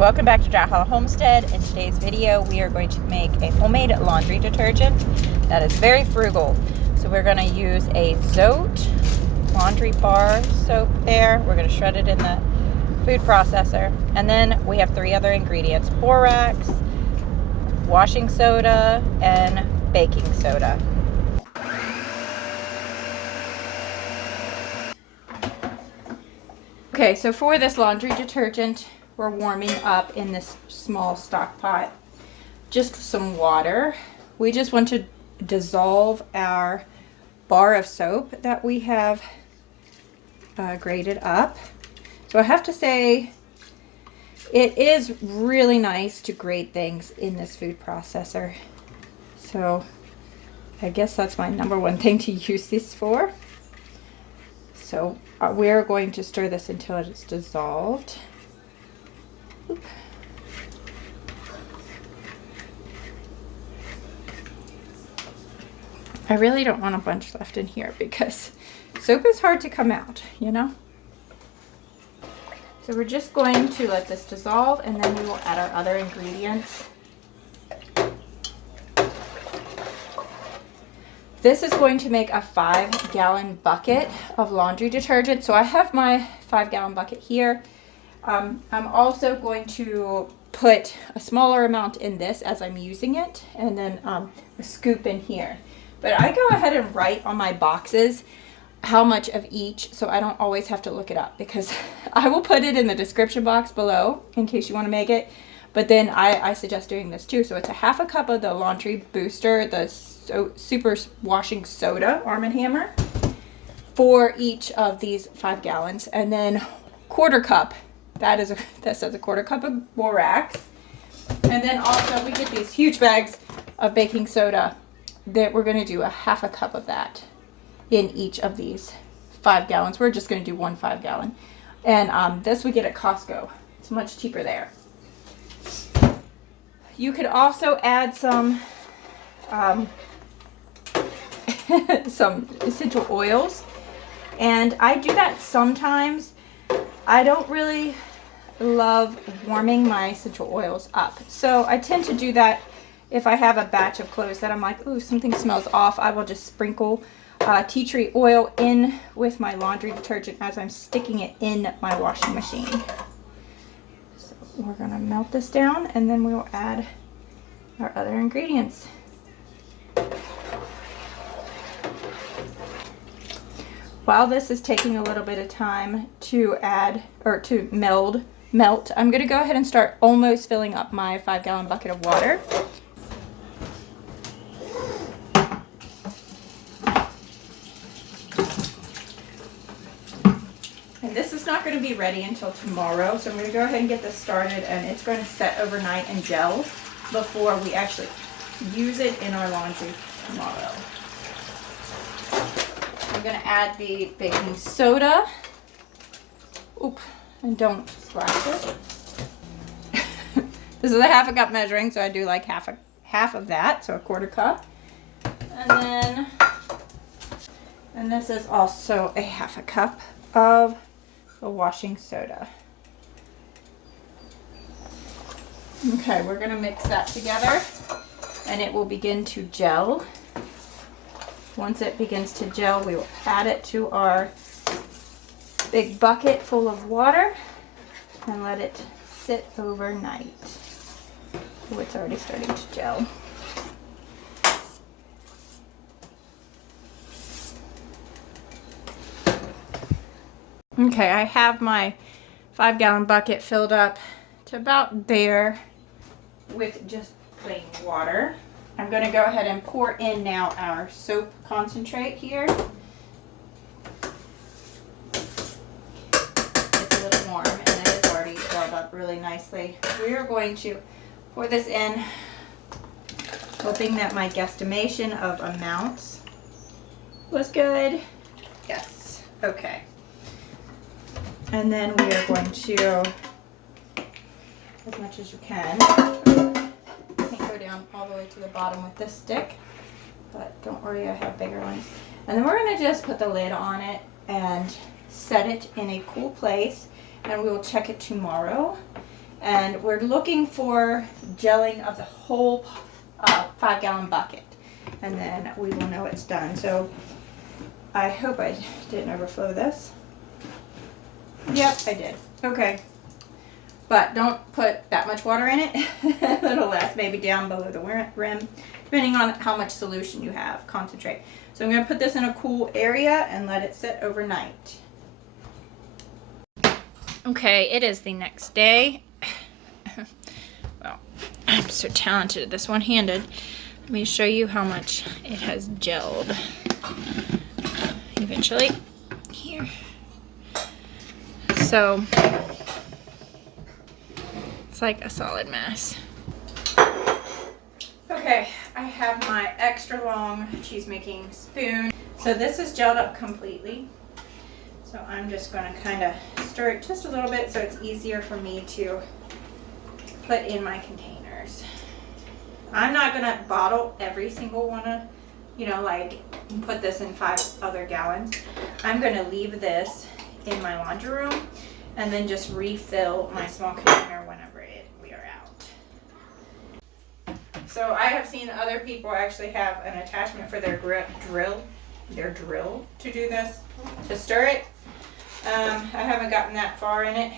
Welcome back to Dry Hollow Homestead. In today's video, we are going to make a homemade laundry detergent that is very frugal. So we're going to use a Zotes laundry bar soap there. We're going to shred it in the food processor. And then we have 3 other ingredients: borax, washing soda, and baking soda. Okay, so for this laundry detergent, we're warming up in this small stock pot just some water. We just want to dissolve our bar of soap that we have grated up. So I have to say, it is really nice to grate things in this food processor. So I guess that's my #1 thing to use this for. So we're going to stir this until it's dissolved. Oop. I really don't want a bunch left in here because soap is hard to come out, you know? So we're just going to let this dissolve, and then we will add our other ingredients. This is going to make a 5-gallon bucket of laundry detergent. So I have my 5-gallon bucket here. I'm also going to put a smaller amount in this as I'm using it, and then a scoop in here. But I go ahead and write on my boxes how much of each, so I don't always have to look it up, because I will put it in the description box below in case you want to make it. But then I suggest doing this too. So it's a 1/2 cup of the laundry booster, the super washing soda, Arm & Hammer, for each of these 5 gallons, and then 1/4 cup. That says a 1/4 cup of borax. And then also we get these huge bags of baking soda that we're going to do a 1/2 cup of that in each of these 5 gallons. We're just going to do 1 5-gallon. And this we get at Costco. It's much cheaper there. You could also add some some essential oils. And I do that sometimes. I don't really love warming my essential oils up. So I tend to do that if I have a batch of clothes that I'm like, ooh, something smells off. I will just sprinkle tea tree oil in with my laundry detergent as I'm sticking it in my washing machine. So we're gonna melt this down, and then we will add our other ingredients. While this is taking a little bit of time to add, or to melt, I'm going to go ahead and start almost filling up my 5-gallon bucket of water. And this is not going to be ready until tomorrow, so I'm going to go ahead and get this started, and it's going to set overnight and gel before we actually use it in our laundry tomorrow. I'm going to add the baking soda. Oop, and don't splash it. This is a 1/2 cup measuring, so I do like half of that, so a 1/4 cup. And this is also a 1/2 cup of the washing soda. Okay, we're going to mix that together, and it will begin to gel. Once it begins to gel, we will add it to our big bucket full of water and let it sit overnight. Oh, it's already starting to gel. Okay, I have my 5-gallon bucket filled up to about there with just plain water. I'm going to go ahead and pour in now our soap concentrate here. It's a little warm, and it is already filled up really nicely. We are going to pour this in, hoping that my guesstimation of amounts was good. Yes, okay. And then we are going to, as much as you can, go down all the way to the bottom with this stick, but don't worry, I have bigger ones. And then we're going to just put the lid on it and set it in a cool place, and we will check it tomorrow And we're looking for gelling of the whole 5-gallon bucket. And then we will know it's done. So I hope I didn't overflow this. Yep, I did. Okay. But don't put that much water in it. A little less, maybe down below the rim, depending on how much solution you have, concentrate. So I'm going to put this in a cool area and let it sit overnight. Okay, it is the next day. Well, I'm so talented at this one-handed. Let me show you how much it has gelled. Eventually, here. So, it's like a solid mass. Okay, I have my extra long cheese making spoon. So this is gelled up completely. So I'm just going to kind of stir it just a little bit so it's easier for me to put in my containers. I'm not going to bottle every single one of, you know, like put this in 5 other gallons. I'm going to leave this in my laundry room and then just refill my small container whenever we are out. So I have seen other people actually have an attachment for their drill to do this, to stir it. I haven't gotten that far in it.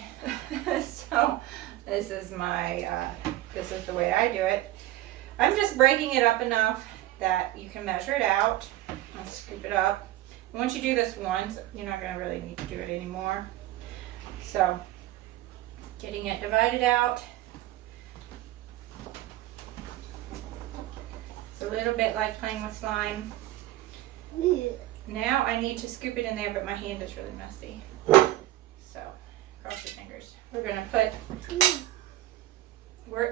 So this is the way I do it. I'm just breaking it up enough that you can measure it out and scoop it up. Once you do this once, you're not going to really need to do it anymore. So getting it divided out. It's a little bit like playing with slime. Now I need to scoop it in there, but my hand is really messy. So, cross your fingers. We're going to put,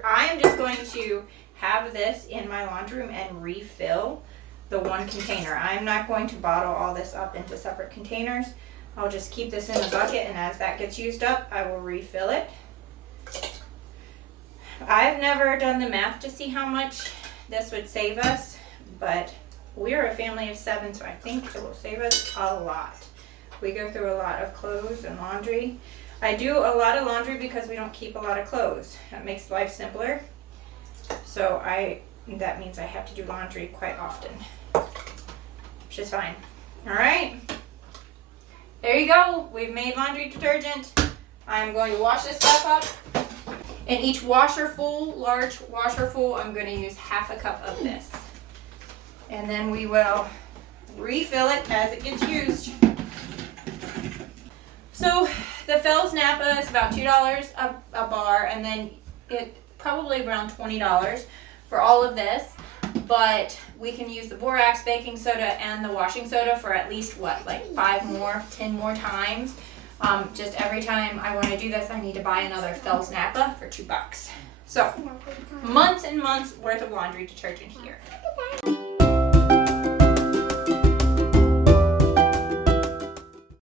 I'm just going to have this in my laundry room and refill the one container. I'm not going to bottle all this up into separate containers. I'll just keep this in the bucket, and as that gets used up, I will refill it. I've never done the math to see how much this would save us, but we're a family of 7, so I think it will save us a lot. We go through a lot of clothes and laundry. I do a lot of laundry because we don't keep a lot of clothes. That makes life simpler. So that means I have to do laundry quite often, which is fine. All right. There you go. We've made laundry detergent. I'm going to wash this stuff up. In each washerful, large washerful, I'm going to use ½ a cup of this. And then we will refill it as it gets used. So the Fells Napa is about $2 a bar, and then it probably around $20 for all of this. But we can use the Borax baking soda and the washing soda for at least like 10 more times. Just every time I want to do this, I need to buy another Fells Napa for $2. So months and months worth of laundry detergent here.